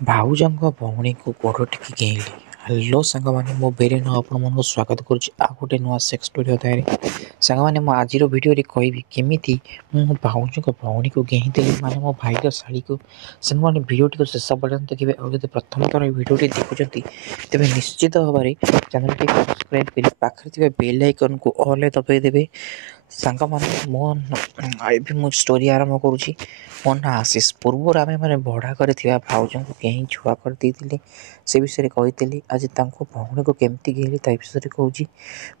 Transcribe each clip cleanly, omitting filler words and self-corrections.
ଭାଉଜଙ୍କ ଭଉଣୀକୁ ଗୋଡ଼ ଟେକି ଗେଇଁଲି। ହ୍ୟାଲୋ ସାଙ୍ଗମାନେ, ମୁଁ ବେରେନ ଆପଣମାନଙ୍କୁ ସ୍ୱାଗତ କରୁଛି ଆଉ ଗୋଟେ ନୂଆ ସେକ୍ସ ଷ୍ଟୋରି ଅଧ୍ୟାୟରେ। ସାଙ୍ଗମାନେ, ମୁଁ ଆଜିର ଭିଡ଼ିଓରେ କହିବି କେମିତି ମୁଁ ମୋ ଭାଉଜଙ୍କ ଭଉଣୀକୁ ଗେଇଁଥିଲି, ମାନେ ମୋ ଭାଇର ଶାଢ଼ୀକୁ। ସାଙ୍ଗମାନେ, ଭିଡ଼ିଓଟିକୁ ଶେଷ ପର୍ଯ୍ୟନ୍ତ ଦେଖିବେ। ଆଉ ଯଦି ପ୍ରଥମ ଥର ଏହି ଭିଡ଼ିଓଟି ଦେଖୁଛନ୍ତି ତେବେ ନିଶ୍ଚିତ ଭାବରେ ଚ୍ୟାନେଲଟିକୁ ସବସ୍କ୍ରାଇବ୍ କରି ପାଖରେ ଥିବା ବେଲ୍ ଆଇକନ୍କୁ ଅଲ୍ରେ ଦବାଇ ଦେବେ। ସାଙ୍ଗମାନେ, ଏବେ ମୁଁ ଷ୍ଟୋରି ଆରମ୍ଭ କରୁଛି। ମୋ ନାଁ ଆଶିଷ। ପୂର୍ବରୁ ଆମେମାନେ ଭଡ଼ା କରିଥିବା ଭାଉଜଙ୍କୁ କେହି ଛୁଆ କରିଦେଇଥିଲେ, ସେ ବିଷୟରେ କହିଥିଲି। ଆଜି ତାଙ୍କ ଭଉଣୀକୁ କେମିତି ଗେଇଁଲି ତା ବିଷୟରେ କହୁଛି।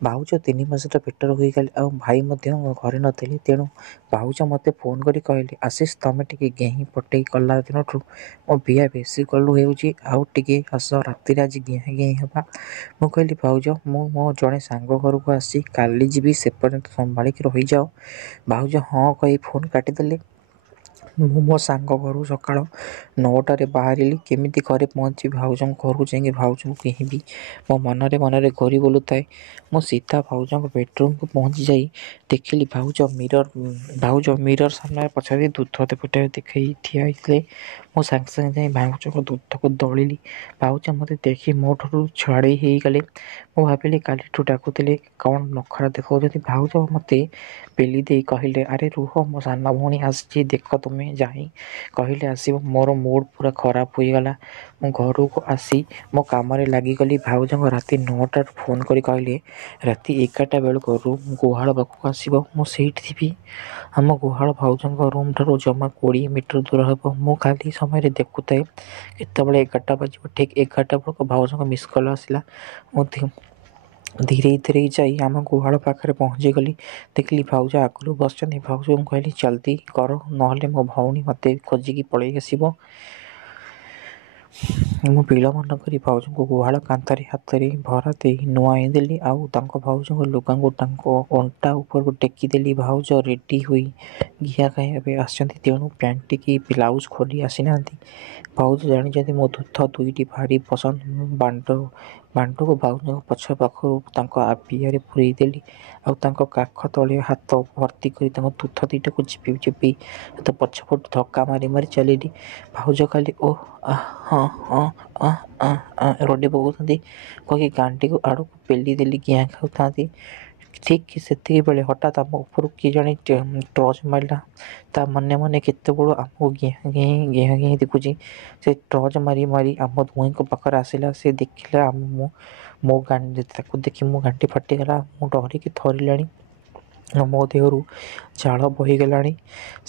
ଭାଉଜ 3 ମାସର ପେଟର ହୋଇଗଲେ ଆଉ ଭାଇ ମଧ୍ୟ ଘରେ ନଥିଲେ। ତେଣୁ ଭାଉଜ ମୋତେ ଫୋନ୍ କରି କହିଲେ, ଆଶିଷ ତମେ ଟିକେ ଗେହିଁ ପଟେଇ କଲା ଦିନଠୁ ମୋ ବିଆ ବେଶୀ କଲୁ ହେଉଛି, ଆଉ ଟିକେ ଆସ ରାତିରେ ଆଜି ଗେହିଁ ହେବା। ମୁଁ କହିଲି, ଭାଉଜ ମୁଁ ମୋ ଜଣେ ସାଙ୍ଗ ଘରକୁ ଆସି କାଲି ଯିବି, ସେପର୍ଯ୍ୟନ୍ତ ସମ୍ଭାଳିକି ରହିଯାଅ। ଭାଉଜ ହଁ କହି ଫୋନ୍ କାଟିଦେଲେ। ମୁଁ ମୋ ସାଙ୍ଗ ଘରୁ ସକାଳ 9ଟାରେ ବାହାରିଲି। କେମିତି ଘରେ ପହଞ୍ଚି ଭାଉଜଙ୍କ ଘରକୁ ଯାଇକି ଭାଉଜଙ୍କୁ ଗେହିବି, ମୋ ମନରେ ଘୋରି ବୁଲୁଥାଏ। ମୁଁ ସିଧା ଭାଉଜଙ୍କ ବେଡ଼ରୁମ୍କୁ ପହଞ୍ଚି ଯାଇ ଦେଖିଲି ଭାଉଜ ମିରର ସାମ୍ନାରେ ପଛାଇ ଦୁଧ ଦେଖାଇ ଠିଆ ହେଇଥିଲେ। ମୁଁ ସାଙ୍ଗେ ସାଙ୍ଗେ ଯାଇ ଭାଉଜଙ୍କ ଦୁଧକୁ ଦଳିଲି। ଭାଉଜ ମୋତେ ଦେଖି ମୋ ଠାରୁ ଛଡ଼େଇ ହେଇଗଲେ। ମୁଁ ଭାବିଲି କାଲିଠୁ ଡାକୁଥିଲେ, କ'ଣ ନଖରା ଦେଖାଉଛନ୍ତି। ଭାଉଜ ମୋତେ ପେଲି ଦେଇ କହିଲେ, ଆରେ ରୁହ, ମୋ ସାନ ଭଉଣୀ ଆସିଛି, ଦେଖ ତୁମେ ଯାଇ କହିଲେ ଆସିବ। ମୋର ମୁଡ୍ ପୁରା ଖରାପ ହୋଇଗଲା। ମୁଁ ଘରକୁ ଆସି ମୋ କାମରେ ଲାଗିଗଲି। ଭାଉଜଙ୍କ ରାତି 9ଟାରୁ ଫୋନ୍ କରି କହିଲେ, ରାତି 11ଟା ବେଳକୁ ଗୁହାଳ ପାଖକୁ ଆସିବ, ମୁଁ ସେଇଠି ଥିବି। ଆମ ଗୁହାଳ ଭାଉଜଙ୍କ ରୁମ୍ ଠାରୁ ଜମା 20 ମିଟର ଦୂର ହେବ। ମୁଁ ଖାଲି ସମୟରେ ଦେଖୁଥାଏ କେତେବେଳେ 11ଟା ବାଜିବ। ଠିକ୍ 11ଟା ବେଳକୁ ଭାଉଜଙ୍କ ମିସ୍ କଲ୍ ଆସିଲା। ମୁଁ ଧୀରେ ଯାଇ ଆମ ଗୁହାଳ ପାଖରେ ପହଞ୍ଚିଗଲି। ଦେଖିଲି ଭାଉଜ ଆଗରୁ ବସିଛନ୍ତି। ଭାଉଜଙ୍କୁ କହିଲି, ଜଲ୍ଦି କର, ନହେଲେ ମୋ ଭଉଣୀ ମୋତେ ଖୋଜିକି ପଳେଇ ଆସିବ। ମୁଁ ବିଳମ୍ବ ନ କରି ଭାଉଜଙ୍କୁ ଗୁହାଳ କାନ୍ଥରେ ହାତରେ ଭରା ଦେଇ ନୁଆଇ ଦେଲି, ଆଉ ତାଙ୍କ ଭାଉଜଙ୍କ ଲୁଗାଙ୍କୁ ତାଙ୍କ ଅଣ୍ଟା ଉପରକୁ ଟେକି ଦେଲି। ଭାଉଜ ରେଡ଼ି ହୋଇ ଘିଆ ଖାଇବା ପାଇଁ ଆସିଛନ୍ତି, ତେଣୁ ପ୍ୟାଣ୍ଟ କି ବ୍ଲାଉଜ୍ ଖୋଲି ଆସିନାହାନ୍ତି। ଭାଉଜ ଜାଣିଛନ୍ତି ମୋ ଦୁଧ ଦୁଇଟି ଭାରି ପସନ୍ଦ। ମୁଁ ବାଣ୍ଡକୁ ଭାଉଜଙ୍କ ପଛ ପାଖରୁ ତାଙ୍କ ଆବିଆରେ ପୂରେଇ ଦେଲି, ଆଉ ତାଙ୍କ କାଖ ତଳେ ହାତ ଭର୍ତ୍ତି କରି ତାଙ୍କ ଦୁଧ ଦୁଇଟାକୁ ଚିପି ହାତ ପଛପଟୁ ଧକ୍କା ମାରି ଚାଲିଲି। ଭାଉଜ ଖାଲି ଓଃ ରଡ଼ି ପକାଉଥାନ୍ତି କହି ଗାଣ୍ଡିକୁ ଆଡ଼କୁ ପେଲି ଦେଲି ଘିଆ ଖାଉଥାନ୍ତି। ଠିକ୍ ସେତିକିବେଳେ ହଠାତ୍ ଆମ ଉପରକୁ କିଏ ଜଣେ ଟର୍ଚ୍ଚ ମାରିଲା। ତା ମନେ କେତେବେଳୁ ଆମକୁ ଘିଁ ଦେଖୁଛି। ସେ ଟର୍ଚ୍ଚ ମାରି ଆମ ଦୁହିଁଙ୍କ ପାଖରେ ଆସିଲା। ସେ ଦେଖିଲା ତାକୁ ଦେଖି ମୋ ଗାଣ୍ଡି ଫାଟିଗଲା। ମୁଁ ଡରିକି ଥରିଲାଣି, ମୋ ଦେହରୁ ଝାଳ ବହିଗଲାଣି।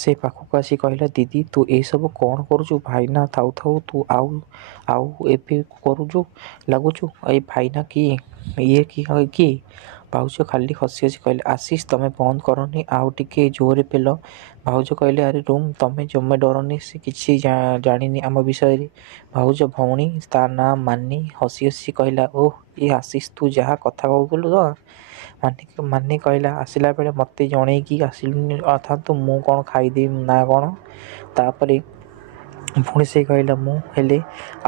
ସେ ପାଖକୁ ଆସି କହିଲା, ଦିଦି ତୁ ଏସବୁ କ'ଣ କରୁଛୁ? ଭାଇନା ଥାଉ ତୁ ଆଉ ଏବେ କରୁଛୁ ଲାଗୁଛୁ। ଏଇ ଭାଇନା କିଏ? ଇଏ କିଏ? ଭାଉଜ ଖାଲି ହସି କହିଲେ, ଆଶିଷ ତମେ ବନ୍ଦ କରନି, ଆଉ ଟିକେ ଜୋରରେ ପେଲ। ଭାଉଜ କହିଲେ, ଆରେ ତମେ ଜମା ଡରନି, ସେ କିଛି ଜାଣିନି ଆମ ବିଷୟରେ। ଭାଉଜ ଭଉଣୀ, ତା ନାଁ ମାନି, ହସି କହିଲା, ଓଃ ଏ ଆଶିଷ, ତୁ ଯାହା କଥା କହୁଥିଲୁ ତ। ମାନି କହିଲା, ଆସିଲା ବେଳେ ମୋତେ ଜଣେଇକି ଆସିଥାନ୍ତୁ, ମୁଁ କ'ଣ ଖାଇଦେବି ନା କ'ଣ? ତାପରେ ପୁଣି ସେ କହିଲା, ମୁଁ ହେଲେ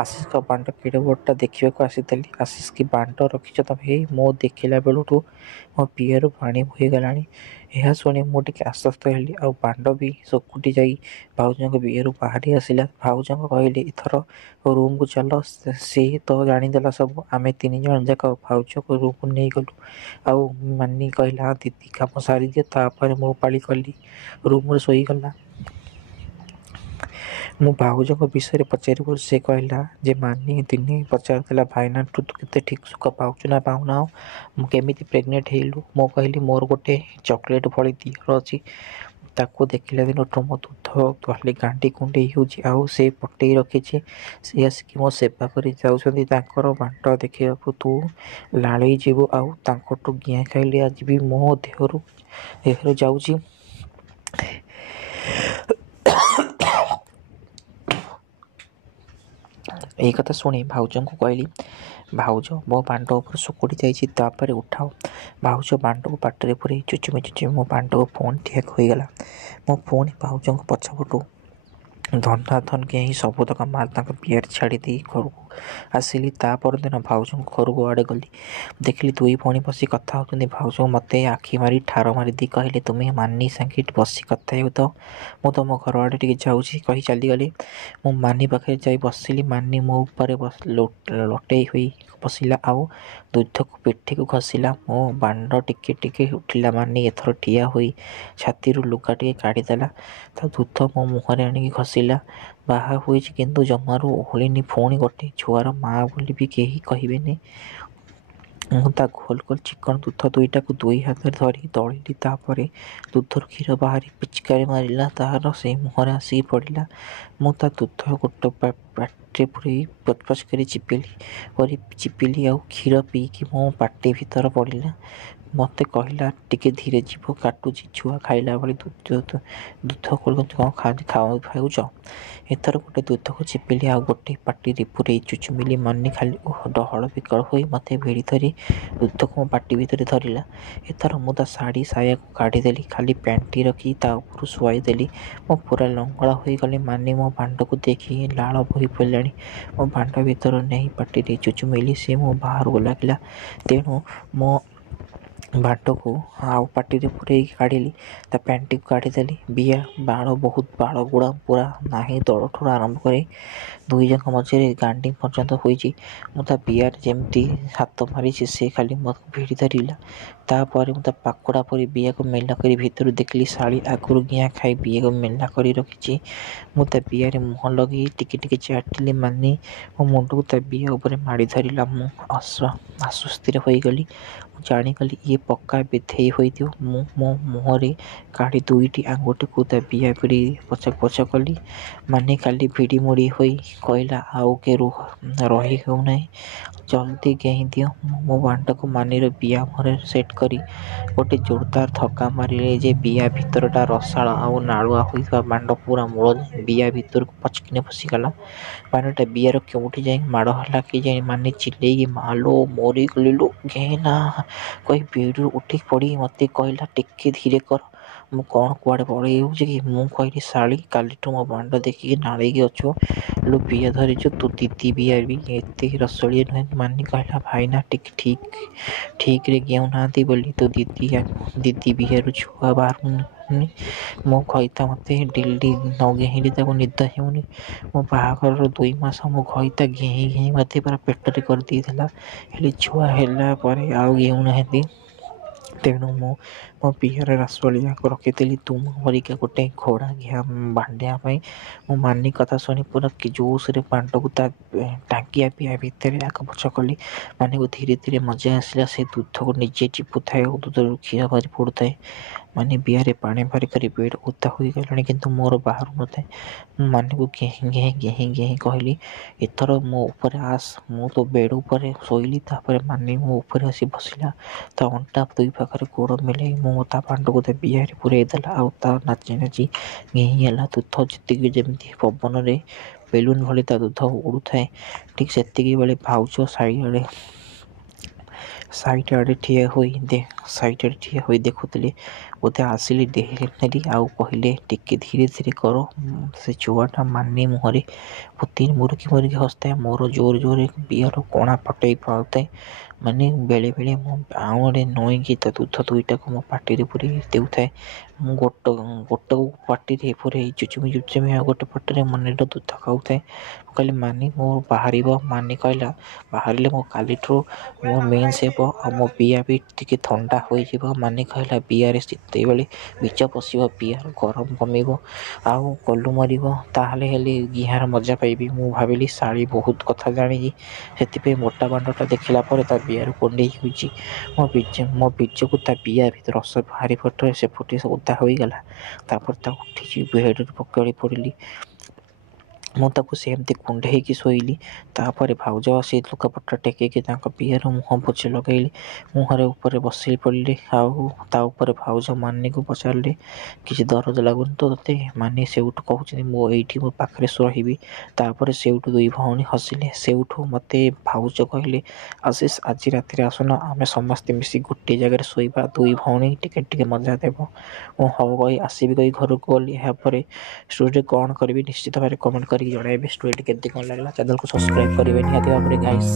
ଆଶିଷଙ୍କ ବାଣ୍ଡ କେଡ଼େ ବଡ଼ଟା ଦେଖିବାକୁ ଆସିଥିଲି। ଆଶିଷ କି ବାଣ୍ଡ ରଖିଛ ତମେ? ମୋ ଦେଖିଲା ବେଳଠୁ ମୋ ପିଆରୁ ପାଣି ବୋହିଗଲାଣି। ଏହା ଶୁଣି ମୁଁ ଟିକେ ଆଶ୍ୱସ୍ତ ହେଲି, ଆଉ ବାଣ୍ଡ ବି ଶୁକୁଟି ଯାଇ ଭାଉଜଙ୍କ ବିଏରୁ ବାହାରି ଆସିଲା। ଭାଉଜଙ୍କ କହିଲେ, ଏଥର ରୁମ୍କୁ ଚାଲ। ସେ ତ ଜାଣିଦେଲା ସବୁ। ଆମେ 3 ଜଣ ଯାକ ଭାଉଜକୁ ରୁମ୍କୁ ନେଇଗଲୁ। ଆଉ ମାନି କହିଲା, ଦିଦି କାମ ସାରିଦିଅ। ତାପରେ ମୋ ପାଳି କଲି। ରୁମ୍ରେ ଶୋଇଗଲା। ମୁଁ ଭାଉଜଙ୍କ ବିଷୟରେ ପଚାରିବାରୁ ସେ କହିଲା ଯେ ମାନି ଦିନେ ପଚାରୁଥିଲା, ଭାଇନାଠୁ ତୁ କେତେ ଠିକ୍ ସୁଖ ପାଉଛୁ ନା ପାଉନାହୁଁ? କେମିତି ପ୍ରେଗନେଣ୍ଟ ହେଲୁ? ମୁଁ କହିଲି, ମୋର ଗୋଟେ ଚକୋଲେଟ୍ ଭଳି ଦିଅର ଅଛି, ତାକୁ ଦେଖିଲା ଦିନଠୁ ମୋ ଦୁଧ ଖାଲି ଗାଣ୍ଡି କୁଣ୍ଡେଇ ହେଉଛି, ଆଉ ସେ ପଟେଇ ରଖିଛି। ସେ ଆସିକି ମୋ ସେବା କରି ଯାଉଛନ୍ତି। ତାଙ୍କର ବାଣ୍ଟ ଦେଖିବାକୁ ତୁ ଲାଳେଇ ଯିବୁ, ଆଉ ତାଙ୍କଠୁ ଘିଆ ଖାଇଲେ ଆଜି ବି ମୋ ଦେହରୁ ଯାଉଛି। ଏଇ କଥା ଶୁଣି ଭାଉଜଙ୍କୁ କହିଲି, ଭାଉଜ ମୋ ବାଣ୍ଡ ଉପରେ ଶୁକୁଟି ଯାଇଛି, ତାପରେ ଉଠାଅ। ଭାଉଜ ବାଣ୍ଡକୁ ପାଟିରେ ପୁରେଇ ଚୁଚୁମି ମୋ ବାଣ୍ଡକୁ ପୁଣି ଠିଆ ହୋଇଗଲା। ମୁଁ ପୁଣି ଭାଉଜଙ୍କ ପଛପଟୁ ଧନ୍ଦାଧନ୍ ଗେହିଁ ସବୁତକ ମାଲ୍ ତାଙ୍କ ପିଆରେ ଛାଡ଼ି ଦେଇ ଘରକୁ ଆସିଲି। ତା ପରଦିନ ଭାଉଜଙ୍କ ଘରକୁ ଆଡ଼େ ଗଲି। ଦେଖିଲି ଦୁଇ ଭଉଣୀ ବସି କଥା ହେଉଛନ୍ତି। ଭାଉଜ ମୋତେ ଆଖି ମାରି ଠାର ମାରିଦେଇ କହିଲେ, ତୁମେ ମାନି ସାଙ୍ଗେ ବସି କଥା ହେଉ ତ, ମୁଁ ତମ ଘର ଆଡ଼େ ଟିକେ ଯାଉଛି କହି ଚାଲିଗଲି। ମୁଁ ମାନି ପାଖରେ ଯାଇ ବସିଲି। ମାନି ମୋ ଉପରେ ଲଟେଇ ହୋଇ ବସିଲା ଆଉ ଦୁଧକୁ ପିଠିକୁ ଘଷିଲା। ମୋ ବାଣ୍ଡ ଟିକେ ଟିକେ ଉଠିଲା। ମାନି ଏଥର ଠିଆ ହୋଇ ଛାତିରୁ ଲୁଗା ଟିକେ କାଢ଼ିଦେଲା। ତା ଦୁଧ ମୋ ମୁହଁରେ ଆଣିକି ଘଷିଲା। ବାହା ହୋଇଛି କିନ୍ତୁ ଜମାରୁ ଓହଳିନି। ପୁଣି ଗୋଟେ ଛୁଆର ମାଆ ବୋଲି ବି କେହି କହିବେନି। ମୁଁ ତା ଗୋଲ ଗୋଲ ଚିକଣ ଦୁଧ ଦୁଇଟାକୁ ଦୁଇ ହାତରେ ଧରି ଦଳିଲି। ତାପରେ ଦୁଧରୁ କ୍ଷୀର ବାହାରି ପିଚକାରି ମାରିଲା ତାହାର ସେଇ ମୁହଁରେ ଆସିକି ପଡ଼ିଲା। ମୁଁ ତା ଦୁଧ ଗୋଟେ ପାଟିରେ ପୁରେଇ ପଚ ପଚ କରି ଚିପିଲି ଆଉ କ୍ଷୀର ପିଇକି ମୋ ପାଟି ଭିତର ପଡ଼ିଲା। ମୋତେ କହିଲା, ଟିକେ ଧୀରେ ଯିବ, କାଟୁଛି। ଛୁଆ ଖାଇଲା ଭଳି ଦୁଧ କ'ଣ ଖାଉଛ? ଏଥର ଗୋଟେ ଦୁଧକୁ ଚିପିଲି ଆଉ ଗୋଟେ ପାଟିରେ ପୁରେଇ ଚୁଚୁମିଲି। ମାନି ଖାଲି ଡହଳ ବିକଳ ହୋଇ ମୋତେ ଭିଡ଼ି ଧରି ଦୁଧକୁ ମୋ ପାଟି ଭିତରେ ଧରିଲା। ଏଥର ମୁଁ ତା ଶାଢ଼ୀ ସାୟାକୁ କାଢ଼ିଦେଲି। ଖାଲି ପ୍ୟାଣ୍ଟଟି ରଖି ତା ଉପରୁ ଶୁଆଇ ଦେଲି। ମୁଁ ପୁରା ଲଙ୍ଗଳା ହୋଇଗଲି। ମାନି ମୋ ଭାଣ୍ଡକୁ ଦେଖି ଲାଳ ବୋହି ପଡ଼ିଲାଣି। ମୋ ଭାଣ୍ଡ ଭିତର ନେଇ ପାଟିରେ ଚୁଚୁମିଲି। ସେ ମୋ ବାହାରକୁ ଲାଗିଲା। ତେଣୁ ମୋ ଭାଣ୍ଡକୁ ଆଉ ପାଟିରେ ପୁରେଇକି କାଢ଼ିଲି। ତା ପ୍ୟାଣ୍ଟଟିକୁ କାଢ଼ିଦେଲି। ବିଆ ବହୁତ ବାଳ ଗୁଡ଼ା ପୁରା ନାହିଁ ତଳଠାରୁ ଆରମ୍ଭ କରି ଦୁଇଜଣଙ୍କ ମଝିରେ ଗାଣ୍ଡି ପର୍ଯ୍ୟନ୍ତ ହୋଇଛି। ମୁଁ ତା ବିଆରେ ଯେମିତି ହାତ ମାରିଛି ସେ ଖାଲି ମୋତେ ଭିଡ଼ି ଧରିଲା। ତାପରେ ମୁଁ ତା ପାକୁଡ଼ା ପରି ବିଆକୁ ମେଲା କରି ଭିତରୁ ଦେଖିଲି ଶାଳୀ ଆଗରୁ ଗିଆଁ ଖାଇ ବିଆକୁ ମେଲା କରି ରଖିଛି। ମୁଁ ତା ବିଆରେ ମୁହଁ ଲଗେଇ ଟିକେ ଟିକେ ଚାଟିଲି। ମାନି ମୋ ମୁଣ୍ଡକୁ ତା ବିଆ ଉପରେ ମାଡ଼ି ଧରିଲା। ମୁଁ ଆଶ୍ୱସ୍ତିରେ ହୋଇଗଲି। ମୁଁ ଜାଣିଗଲି ଇଏ ପକ୍କା ବିଧେଇ ହୋଇଥିବ। ମୁଁ ମୋ ମୁହଁରେ କାଢ଼ି ଦୁଇଟି ଆଙ୍ଗୁଠିକୁ ତା ବିଆ ଭିଡ଼ି ପଛ ପଛ କଲି। ମାନି ଖାଲି ଭିଡ଼ି ମୋଡ଼ି ହୋଇ କହିଲା, ଆଉ କେ ରହି ହେଉନାହିଁ, ଜଲ୍ଦି ଗେଇଁ ଦିଅ। ମୁଁ ମୋ ଭାଣ୍ଡକୁ ମାନିର ବିଆ ମୁହଁରେ ସେଟ୍ କରି ଗୋଟେ ଜୋରଦାର ଧକ୍କା ମାରିଲି ଯେ ବିଆ ଭିତରଟା ରସାଳ ଆଉ ନାଳୁଆ ହୋଇଥିବା ଭାଣ୍ଡ ପୁରା ମୂଳ ବିଆ ଭିତରକୁ ପଚକିନା ପଶିଗଲା। ମାନିଟା ବିଆର କେଉଁଠି ଯାଇ ମାଡ଼ ହେଲା କେଜାଣି। ମାନି ଚିଲେଇକି, ମାଲୋ ମରିଗଲି ଲୋ, ଘେନା କହି ବେଡ଼ରୁ ଉଠି ପଡ଼ି ମୋତେ କହିଲା, ଟିକେ ଧୀରେ କର, ମୁଁ କ'ଣ କୁଆଡ଼େ ପଳେଇ ଯାଉଛି କି? ମୁଁ କହିଲି, ଶାଳୀ କାଲିଠୁ ମୋ ଭାଣ୍ଡ ଦେଖିକି ନାଳେଇକି ଅଛୁ ଲୋ, ବିଆ ଧରିଛୁ। ତୋ ଦିଦି ବିଆ ବି ଏତେ ରସଳିଆ ନୁହେଁ। ମାନି କହିଲା, ଭାଇନା ଠିକ୍ରେ ଗେଉଁ ନାହାନ୍ତି ବୋଲି ତୋ ଦିଦି ବିଆରୁ ଛୁଆ ବାହାରୁନି। ମୋ ଘଇତା ମୋତେ ଡେଲି ନ ଘେଇଁଲେ ତାକୁ ନିଦ ହେଉନି। ମୋ ବାହାଘରର 2 ମାସ ମୋ ଘଇତା ଘେଇଁ ଘେଇଁ ମୋତେ ପୁରା ପେଟରେ କରିଦେଇଥିଲା। ହେଲେ ଛୁଆ ହେଲା ପରେ ଆଉ ଘେଉଁ ନାହାନ୍ତି। ତେଣୁ ମୁଁ ମୋ ବିଆରେ ରସଳିଆକୁ ରଖିଥିଲି ତୁମ ପରିକା ଗୋଟେ ଘୋଡ଼ା ବାଣ୍ଡିଆ ପାଇଁ। ମୁଁ ମାନି କଥା ଶୁଣି ପୁରା ଜୋସରେ ଭାଣ୍ଡକୁ ତା ଟାଙ୍କିଆ ବିଆ ଭିତରେ ଆଗ ପଛ କଲି। ମାନିକୁ ଧୀରେ ଧୀରେ ମଜା ଆସିଲା। ସେ ଦୁଧକୁ ନିଜେ ଚିପୁଥାଏ ଓ ଦୁଧରୁ କ୍ଷୀର ବାହାରି ପଡ଼ୁଥାଏ। ମାନି ବିଆରେ ପାଣି ବାହାରି କରି ବେଡ଼ ଓଦା ହୋଇଗଲାଣି କିନ୍ତୁ ମୋର ବାହାରୁ ନଥାଏ। ମୁଁ ମାନିକୁ ଘେଇଁ କହିଲି, ଏଥର ମୋ ଉପରେ ଆସ। ମୁଁ ତ ବେଡ଼ ଉପରେ ଶୋଇଲି। ତାପରେ ମାନି ମୋ ଉପରେ ଆସି ବସିଲା। ତା ଅଣ୍ଟା ଦୁଇ ପାଖରେ ଗୋଡ଼ ମିଳାଇ ମୁଁ ତା ଭାଣ୍ଡକୁ ତା ବିଆରେ ପୁରେଇ ଦେଲା ଆଉ ତା ନାଚି ନାଚି ଘେଇଁ ହେଲା। ଦୁଧ ଯେମିତି ପବନରେ ବେଲୁନ୍ ଭଳି ତା ଦୁଧ ଉଡ଼ୁଥାଏ। ଠିକ୍ ସେତିକି ବେଳେ ଭାଉଜ ସାଇଟ୍ ଆଡ଼େ ଠିଆ ହୋଇ ଦେଖୁଥିଲେ। ବୋଧେ ଆସିଲି ନେଲି ଆଉ କହିଲେ, ଟିକେ ଧୀରେ ଧୀରେ କର। ସେ ଛୁଆଟା ମାନି ମୁହଁରେ ପୋତି ମୁରୁକି ହସୁଥାଏ। ମୋର ଜୋରରେ ବିଆର କଣା ଫଟେଇ ପାରୁଥାଏ। ମାନେ ବେଳେ ବେଳେ ମୋ ଆଉଁରେ ନଇଁକି ତା ଦୁଧ ଦୁଇଟାକୁ ମୋ ପାଟିରେ ପୁରେଇ ଦେଉଥାଏ। ମୁଁ ଗୋଟକୁ ପାଟିରେ ପୁରେଇ ଚୁଚୁମି ଆଉ ଗୋଟେ ପଟରେ ମାନିର ଦୁଧ ଖାଉଥାଏ। ମୁଁ କହିଲି, ମାନି ମୋର ବାହାରିବ। ମାନି କହିଲା, ବାହାରିଲେ ମୋ କାଲିଠୁ ମୋ ମେନ୍ସ ହେବ ଆଉ ମୋ ବିଆ ବି ଟିକେ ଥଣ୍ଡା ହୋଇଯିବ। ମାନି କହିଲା, ବିଆରେ ଯେତେବେଳେ ବିଷ ପଶିବ ବିଆର ଗରମ କମିବ ଆଉ କଲୁ ମରିବ, ତାହେଲେ ହେଲେ ଗିଆର ମଜା ପାଇବି। ମୁଁ ଭାବିଲି ଶାଳୀ ବହୁତ କଥା ଜାଣିଛି, ସେଥିପାଇଁ ମୋଟା ଭାଣ୍ଡଟା ଦେଖିଲା ପରେ ତା ବିଆରୁ କୁଣ୍ଡେଇ ହୋଇଛି। ମୋ ବୀଜକୁ ତା ବିଆ ଭିତରେ ରସ ବାହାରି ସେପଟେ ଓଦା ହୋଇଗଲା। ତାପରେ ତାକୁ ଉଠିଛି ବେଡ଼ରୁ ଗଳି ପଡ଼ିଲି। ମୁଁ ତାକୁ ସେମିତି କୁଣ୍ଢେଇକି ଶୋଇଲି। ତାପରେ ଭାଉଜ ଆସି ଲୁଗାପଟା ଟେକିକି ତାଙ୍କ ବିଆର ମୁହଁ ପୋଛି ଲଗାଇଲେ। ମୁହଁରେ ଉପରେ ବସି ପଡ଼ିଲେ ଆଉ ତା ଉପରେ ଭାଉଜ ମାନିକୁ ପଚାରିଲେ, କିଛି ଦରଦ ଲାଗୁନି ତ ତୋତେ? ମାନି ସେଇଠୁ କହୁଛନ୍ତି, ମୁଁ ଏଇଠି ମୋ ପାଖରେ ରହିବି। ତାପରେ ସେଇଠୁ ଦୁଇ ଭଉଣୀ ହସିଲେ। ସେଇଠୁ ମୋତେ ଭାଉଜ କହିଲେ, ଆଶିଷ ଆଜି ରାତିରେ ଆସୁନ, ଆମେ ସମସ୍ତେ ମିଶି ଗୋଟିଏ ଜାଗାରେ ଶୋଇବା। ଦୁଇ ଭଉଣୀ ଟିକେ ମଜା ଦେବ। ମୁଁ ହଉ କହି ଆସିବି କହି ଘରକୁ ଗଲି। ଏହାପରେ ଷ୍ଟୋରିରେ କ'ଣ କରିବି ନିଶ୍ଚିତ ଭାବରେ କମେଣ୍ଟ କରିକି ଜଣାଇବେ ଷ୍ଟୋରୀଟି କେତେ କ'ଣ ଲାଗିଲା। ଚ୍ୟାନେଲକୁ ସବସ୍କ୍ରାଇବ୍ କରିବେ ନିହାତି ଭାବରେ ଗାଇସ୍।